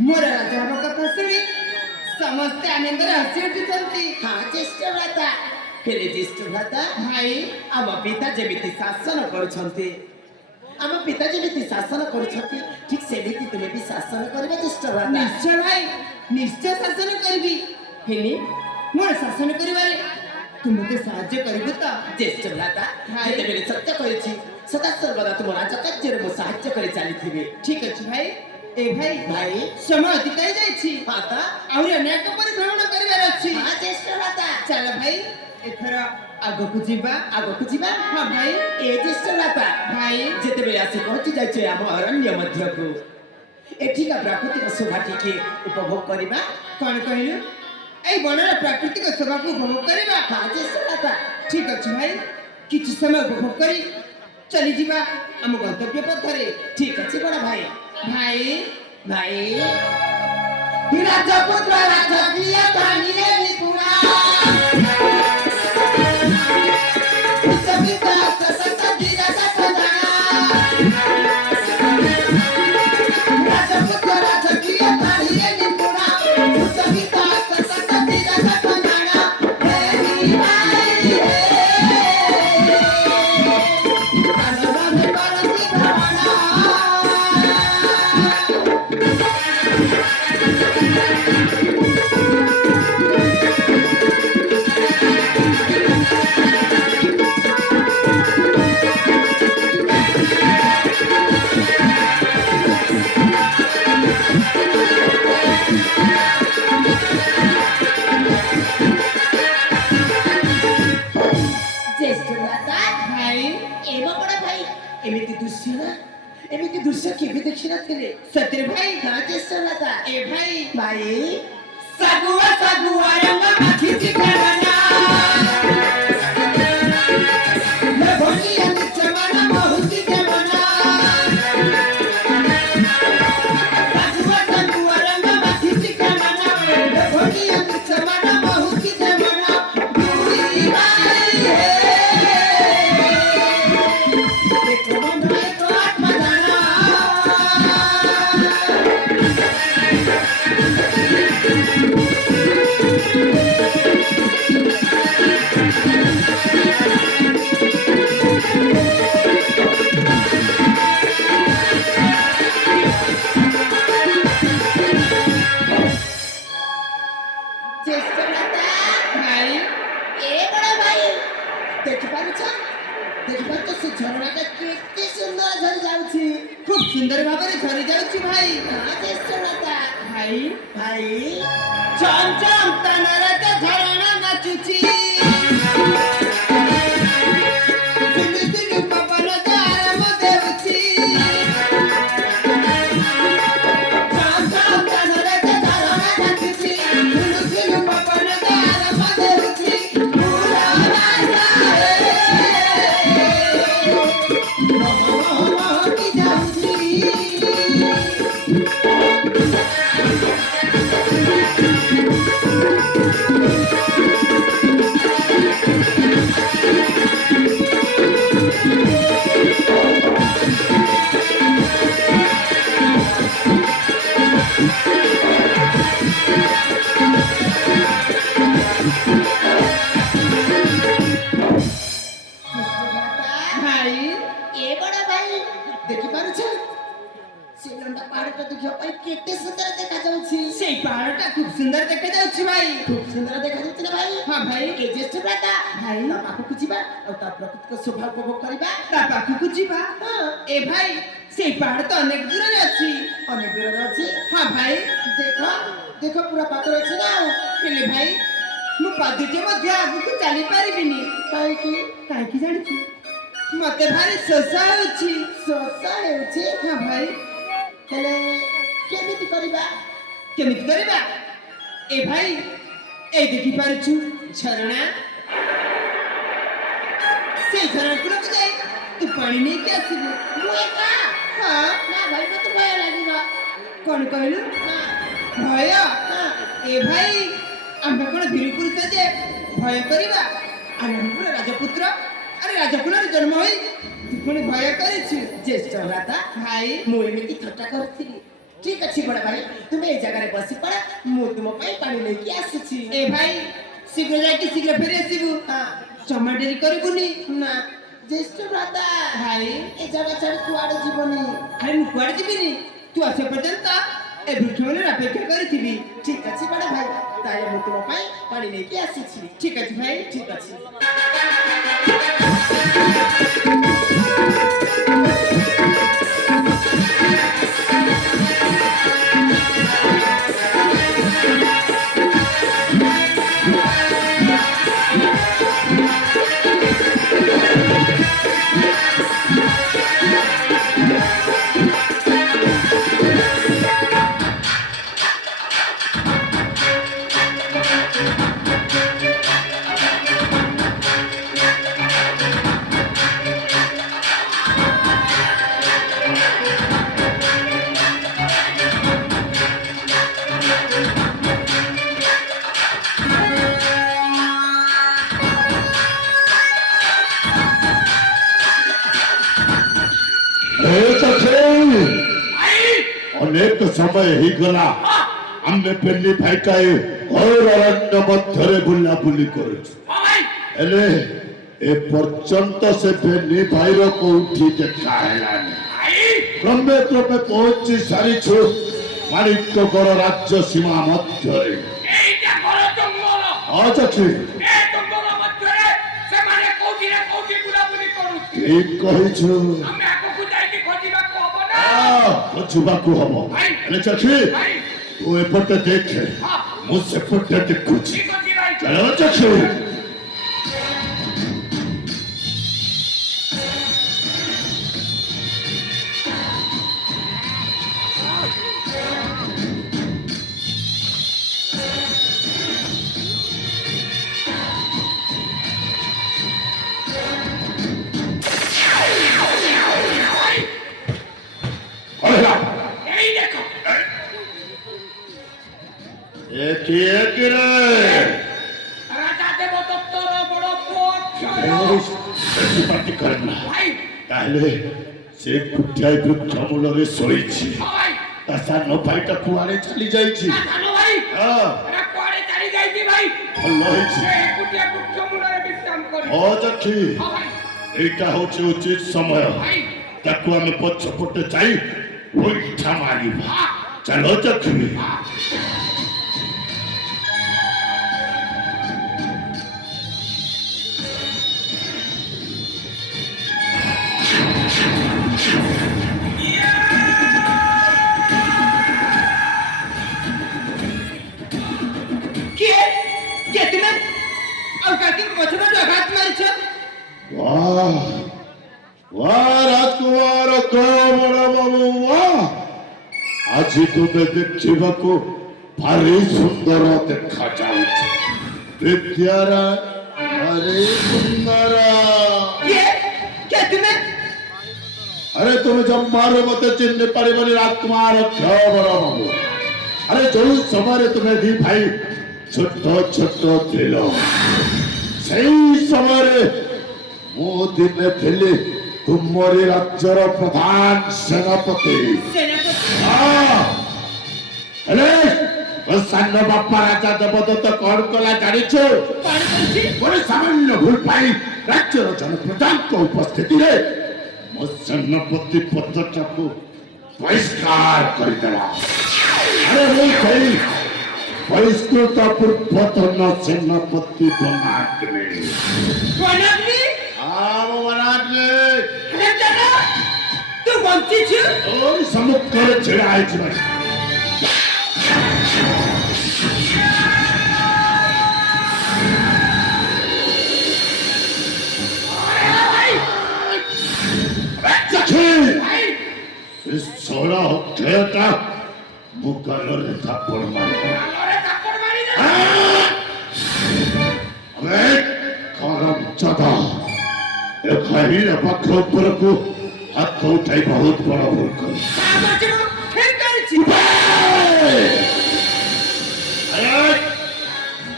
मोर राजा कथा शुणी समस्ते आनंद हसी उठुंट। हाँ ज्येष्ठ भ्राता हेले ज्येष्ठ भ्राता भाई आम पिता जमी शासन करुछंती आम पिता जमी शासन करुछंती ठीक सेमिति तुमे भी शासन करबे ज्येष्ठ भ्राता। निश्चय भाई निश्चय शासन करबी हेले मोर शासन करिबारे तुम मते साहाय्य करिबो त ज्येष्ठ भ्राता। भाई जेबे सत्य करिछि सदा सर्वदा तुम राजा କାର୍ଯ୍ୟରେ मो साहाय्य करि चालिथिबे। ठीक अछि भाई। ए भाई भाई समय अतिकाई जाइछि माता आउरी अनेक परिभ्रमण करिवार अछि। हां ज्येष्ठ भ्राता चल भाई एथर आगकु जीवा हां भाई ए ज्येष्ठ भ्राता भाई जेते बेले आसी पहुंची जाइछे हम अरण्य मध्यकु एठिका प्राकृतिक शोभा टिके उपभोग करिबा। कोन कहिलु ए बनर प्राकृतिक शोभा को उपभोग करिबा। हां ज्येष्ठ भ्राता ठीक अछि भाई किछि समय उपभोग करी चली जीवा हम गंतव्य पथरे। ठीक अछि बड़ा भाई। भाई भाई राजपुत्र राजकीय कहानीले निपुणा सविता ससत धीरा सजना राजपुत्र राजकीय कहानीले निपुणा सविता ससत धीरा सजना हे भाई कानवा में बरसी भवना सत्य भाई ए भाई भाई सगुआ सगुआ रंग माथी चिकना ले भोली अंग चमना बहुती के मना सगुआ सगुआ रंग माथी चिकना ले भोली अंग चमना बहुती के मना दूरी भाई देखो मन में तो आत्मा जाना खूब सुंदर भाव झरी जाउछि भाई। भाई भाई चम चम तनरे तो झरणा नाचुछि दिल दिल पवन जारम देउछि चम चम तनरे तो झरणा नाचुछि दिल दिल पवन जारम देउछि पूरा राजा की जाउछि କେତେ ସୁନ୍ଦର ଦେଖାଯାଉଛି। ସେଇ ପାହାଡ଼ଟା ଖୁବ୍ ସୁନ୍ଦର ଦେଖାଯାଉଛି ଭାଇ। ଖୁବ୍ ସୁନ୍ଦର ଦେଖାଯାଉଛି ନା ଭାଇ? ହଁ ଭାଇ। ଏ ଜ୍ୟେଷ୍ଠ ଭ୍ରାତା ଭାଇ। ତା ପାଖକୁ ଯିବା ଆଉ ତା ପ୍ରାକୃତିକ ଶୋଭା ଉପଭୋଗ କରିବା। ତା ପାଖକୁ ଯିବା। ହଁ। ଏ ଭାଇ ସେଇ ପାହାଡ଼ ତ ଅନେକ ଦୂରରେ ଅଛି। ଅନେକ ଦୂରରେ ଅଛି। ହଁ ଭାଇ। ଦେଖ ଦେଖ ପୁରା ପାଖରେ ଅଛି ନା ଆଉ। ହେଲେ ଭାଇ ମୁଁ ପାଦୁଟେ ମଧ୍ୟ ଆଗକୁ ଚାଲି ପାରିବିନି। କାହିଁକି? କାହିଁକି ଜାଣିଛୁ? ମତେ ଭାରି ଶୋଷ ହେଉଛି। ଶୋଷ ହେଉଛି? ହଁ ଭାଇ। ହେଲେ କେମିତି କରିବା? କେମିତି କରିବା? ଏ ଭାଇ ଏଇ ଦେଖିପାରୁଛୁ ଝରଣା। ସେଇ ଝରଣା କୂଳକୁ ଯାଇ ତୁ ପାଣି ନେଇକି ଆସିବୁ। ମୁଁ ଏକା? ହଁ। ନା ଭାଇ ମତେ ଭୟ ଲାଗିବ। କଣ କହିଲୁ? ନା ଭୟ? ନା ଏ ଭାଇ ଆମେ କଣ ବୀର ପୁରୁଷ ଯେ ଭୟ କରିବା? ଆମେ ପୁରା ରାଜପୁତ୍ର। ଆରେ ରାଜକୁଳରେ ଜନ୍ମ ହୋଇ ତୁ ପୁଣି ଭୟ କରିଛୁ? ଜ୍ୟେଷ୍ଠ ଭ୍ରାତା ଭାଇ ମୁଁ ଏମିତି ଥଟ୍ଟା କରୁଥିଲି। ଠିକ ଅଛି ବଡ଼ ଭାଇ ତୁମେ ଏଇ ଜାଗାରେ ବସି ପଡ଼ ମୁଁ ତୁମ ପାଇଁ ପାଣି ନେଇକି ଆସୁଛି। ଏ ଭାଇ ଶୀଘ୍ର ଯାଇକି ଶୀଘ୍ର ଫେରି ଆସିବୁ। ହଁ। ଜମା ଡେରି କରିବୁନି। ନା ଜ୍ୟେଷ୍ଠ ଭ୍ରାତା ଭାଇ ଏ ଜାଗା ଛାଡ଼ି କୁଆଡ଼େ ଯିବନି। ଆରେ ମୁଁ କୁଆଡ଼େ ଯିବିନି। ତୁ ଆସିବା ପର୍ଯ୍ୟନ୍ତ ଏ ବୃକ୍ଷ ମୂଳରେ ଅପେକ୍ଷା କରିଥିବି। ଠିକ ଅଛି ବଡ଼ ଭାଇ ତାହେଲେ ମୁଁ ତୁମ ପାଇଁ ପାଣି ନେଇକି ଆସିଛି। ଠିକ ଅଛି ଭାଇ। ଠିକ ଅଛି। ଅନେକ ସମୟ ହେଇଗଲା ଆମେ ପେଲି ଭାଇଟାଏ ଘୋର ଅରଣ୍ୟ ମଧ୍ୟରେ ବୁଲାବୁଲି କରୁଛୁ ହେଲେ ଏ ପର୍ଯ୍ୟନ୍ତ ସେ ପେଲି ଭାଇର କୋଉଠି ଦେଖା ହେଲାନି। କ୍ରମେ କ୍ରମେ ପହଞ୍ଚି ସାରିଛୁ ମାଣିକଗଡ଼ ରାଜ୍ୟ ସୀମା ମଧ୍ୟରେ। ଠିକ କହିଛୁ। ଖୋଜିବାକୁ ହବ। ହେଲେ ଚକ୍ଷୁ ତୁ ଏପଟେ ଦେଖେ ମୁଁ ସେପଟେ ଦେଖୁଛି। ଚାଲ ଚକ୍ଷୁ। তাহলে সে কুঠিয়াই বৃক্ষ মূলরে শোইছি তা সান ভাইটা কুয়ারে চালি যাইছি। এইটা হচ্ছে উচিত সময় তাকে আমি পছপটে যাই বৈঠা মারিবা। চলো চক্ষু। রাজকুমার বড় বাবু আজি তুমি ଦେଖିବାକୁ ভারি সুন্দর দেখা যাচ্ছে। বিদ্যারা ভারি সুন্দর। আরে তুমি জম্মারে মতে চিহ্নি পারিবনি রাজকুমার বড় বাবু। আরে ଯୋଉ ସମୟରେ ତୁମେ ଦି ଭାଇ ଛୋଟ ଛୋଟ ଥିଲ ସେଇ ସମୟରେ ମୁଁ ଦିନେ ଥିଲି ତୁମରି ରାଜ୍ୟର ପ୍ରଧାନ ସେନାପତି। ହେଲେ ସାନ ବାପା ରାଜା ଦେବଦତ୍ତ କଣ କଲା ଜାଣିଛୁ? ଗୋଟେ ସାମାନ୍ୟ ଭୁଲ ପାଇଁ ରାଜ୍ୟର ଜନପ୍ରଜାଙ୍କ ଉପସ୍ଥିତିରେ ମୋ ସେନାପତି ପଦଟାକୁ ବହିଷ୍କାର କରିଦେଲା। ଆରେ ମୁଁ ସେଇ ବହିଷ୍କୃତ ପୂର୍ବତନ ସେନାପତି ବନାଗ୍ନି। ବନାଗ୍ନି? ଆମ ବନାଗ୍ନି ଆରେ ଚାଲ, ତୁ ବଞ୍ଚିଛୁ? ଓରି ସମ୍ମୁଖରେ ଛିଡ଼ା ହେଇଛି ଭାଇ। ଷୋଳ ଅଧ୍ୟାୟଟା ମୁଁ ଗାଲରେ ଥାପଡ଼ ମାରିବି। କରମଚଦା ଏ ଖାଇଲେ ପାଖ ଉପରକୁ ହାତ ଉଠାଇ ବହୁତ ବଡ଼ ଭୁଲ କରି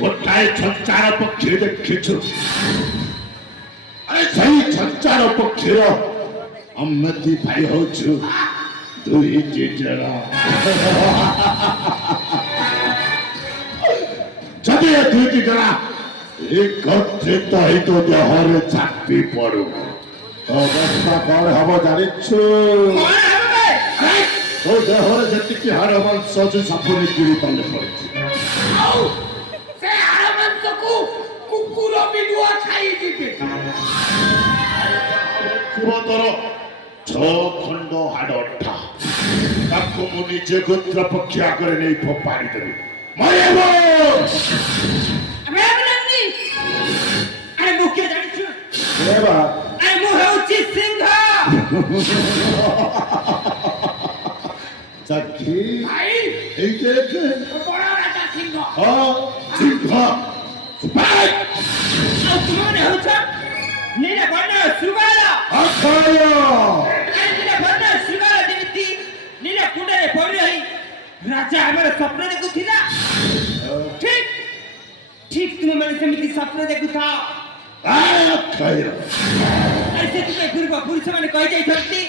ଗୋଟାଏ ସଞ୍ଚାର ପକ୍ଷୀ ଦେଖିଛୁ। ଆରେ ସେଇ ସଞ୍ଚାର ପକ୍ଷୀର ଆମେ ଦି ଭାଇ ହଉଛୁ ଦୁଇଟି ଜଣ। ଯଦି ଏ ଦୁଇଟି ଜଣ একত্রিত হই তো দেহরে চাপি পড়ু অবস্থা কଣ হব জানিଛୁ? তো দেহরে যেତିକି ହାଡ଼ ମାଂସ ଅଛି ସବୁ ନିକିରି ତଳେ ପଡ଼ିଛି। ସେ ହାଡ଼ ମାଂସକୁ କୁକୁର ବିଲୁଆ ଖାଇଯିବେ। ତୋର 6 ଖଣ୍ଡ ହାଡ଼ ଅଠା ତାକୁ ମୁଁ ନିଜେ ଗୋତ୍ର ପକ୍ଷୀ ଆଗରେ ନେଇ ଫୋପାଡ଼ି ଦେବି। ମରିବ ଆରେ ମୁଁ କିଏ ଜାଣିଛୁ? ଦେବା ଆରେ ମୁଁ ହେଉଛି ସିଂହ। ଚାକ୍ଷୀ ଭାଇ এই দেখে ବଡ଼ ରାଜା ସିଂହ। সিংহ ଆଉ ତୁମମାନେ ହେଉଛ ନୀଳବର୍ଣ୍ଣ ଶୃଗାଳ। ଅକ୍ଷୟ ଆରେ ନୀଳବର୍ଣ୍ଣ ଶୃଗାଳ ଯେମିତି ନୀଳ କୁଣ୍ଡରେ ପଡ଼ି ରହି ରାଜା ଆମର ସ୍ୱପ୍ନ ଦେଖୁଥିଲା, ଠିକ୍ ଠିକ୍ ତୁମେମାନେ ସେମିତି ସ୍ୱପ୍ନ ଦେଖୁଥାଅ। ଅକ୍ଷୟ ଆରେ ସେଥିପାଇଁ ପୂର୍ବ ପୁରୁଷମାନେ କହିଯାଇଛନ୍ତି